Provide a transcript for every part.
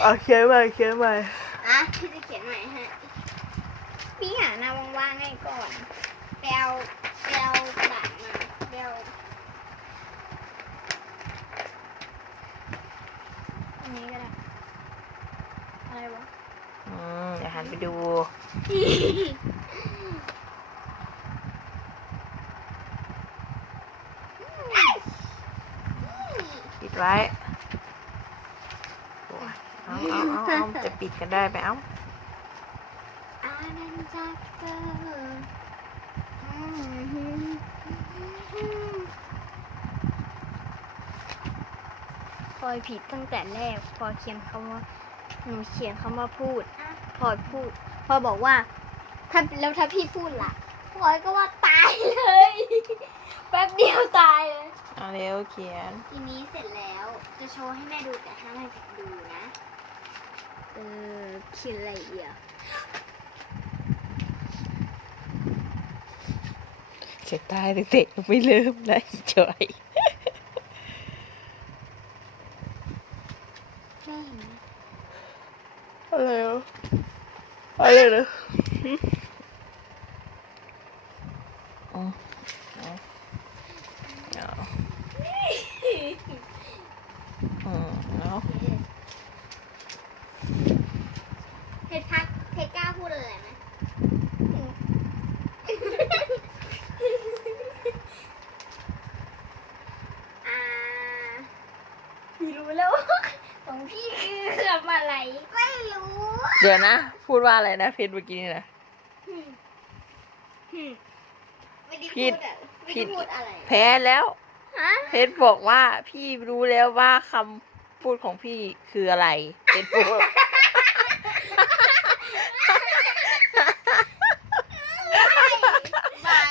เอาเขียนใหม่เขียนใหม่อะพี่จะเขียนใหม่ให้พี่หาหน้าว่างๆให้ก่อนไปเอาไปเอากระดาษมาไปเอาอันนี้ก็ได้อะไรวะอืมเดี๋ยวหันไปดู ปิดไว้โอ้ย เอาเอาเอาเอจะปิดกันได้ไหมเอานจักร์พลอยผิดตั้งแต่แรกพลอยเขียนคำว่า หนูเขียนคำว่าพูดพลอยพูดพลอยบอกว่า ถ้าแล้วถ้าพี่พูดล่ะพลอยก็ว่าตายเลย แป๊บเดียวตายเลยเอาเร็วเขียน ทีนี้เสร็จแล้วจะโชว์ให้แม่ดูแต่ห้ามให้พี่ดูนะ เออเขียนอะไรอีกอะเสียตายเด็กๆยังไม่เริ่มนะอีจอยแม่เห็นไหมเอาเร็วเอาเร็วเลยเอาเอาเอาอืมเอา เพชรพักเพชรกล้าพูดอะไรไหมอ่าพี่รู้ แล้วของพี่คือคำอะไรไม่รู้เดี๋ยวนะ พูดว่าอะไรนะเพชรเมื่อกี้นี่นะไม่ได้ผิพูดดอะไม่ผิได้ดพูดอะไรแพ้แล้วฮะเพชรบอกว่าพี่รู้แล้วว่าคำพูดของพี่คืออะไรเพชรพูดไม่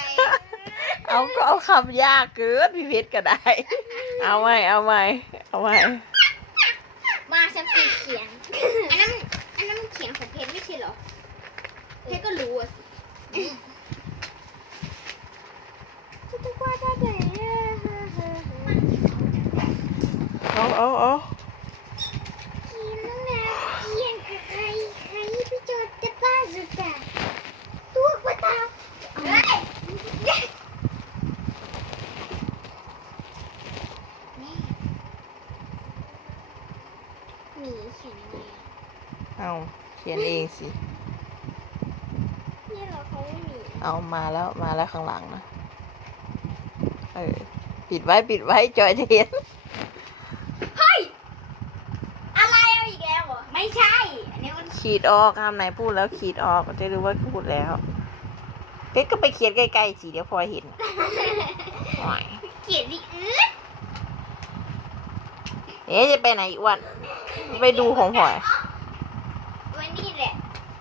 เอาก็เอาคำยากเกินพี่เพชรก็ได้ เอาไหมเอาไหมเอาไหมมา ฉันปีเขียนอันนั้น อันนั้นมันเขียนของเพชรไม่ใช่เหรอ เพชรก็รู้อะสิฉันจะว่าได้ไงอะเอาเอาเอา เขียนแล้วนะเขียนกับใครใครพี่โจทย์จะบ้าสุดอะตัวกว่าตาเฮ้ยนี่ หมีเขียนยังไงอะเอาเขียนเองสิ นี่เหราเขาว่าหมีเอามาแล้วมาแล้วข้างหลังนะ เออ ปิดไว้ปิดไว้จอยจะเห็นเฮ้ย อะไรเอาอีกแล้วเหรอไม่ใช่ อันนี้มันขีดออกคำไหนพูดแล้วขีดออกจะรู้ว่าพูดแล้วเพชรก็ไปเขียนใกล้ๆสิเดี๋ยวพลอยเห็นโอ้ยเขียนดิอื้อ เอ๊ะจะไปไหนอีกวันไปดูของพลอยไว้นี่แหละ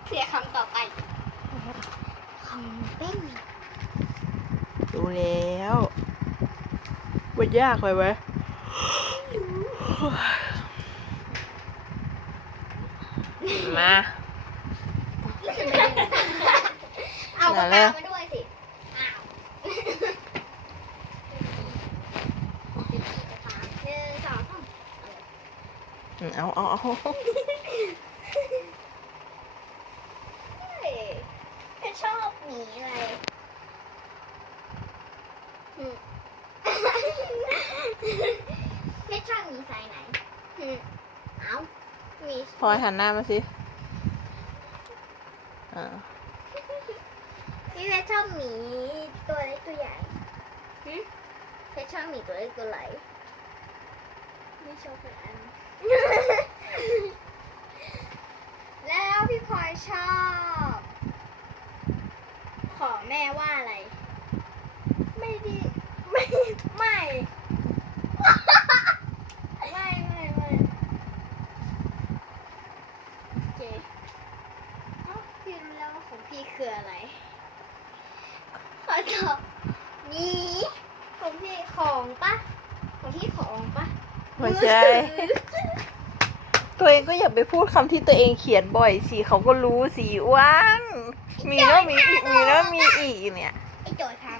เผื่อคำต่อไปคำเป็นดูแล้วมันยากไปไหมมาเอาปากกามาด้วยสิ อ้าวหนึ่งสองสาม อืม เอาเอาเอาเฮ้ยฉันชอบหมีเลยอืมไม่ชอบหมีสายไหนอืมเอ้าหมีพลอยหันหน้ามาสิอ่าพี่เพชรชอบหมีตัวเล็กตัวใหญ่หึเพชรชอบหมีตัวเล็กตัวไหลไม่ชอบเลยอัน แล้วพี่พลอยชอบ ขอแม่ว่าอะไร ไม่ดี ไม่ ไม่ ไม่ไม่ไม่โอเคเอ้าพี่รู้แล้วว่าของพี่คืออะไร ขอตอบมีของพี่ของปะของพี่ของปะ ไม่ใช่ ตัวเองก็อย่าไปพูดคำที่ตัวเองเขียนบ่อยสิเขาก็รู้สิว่าง มีแล้วมีอีกมีแล้วมีอีกเนี่ย ไอโจทย์คะ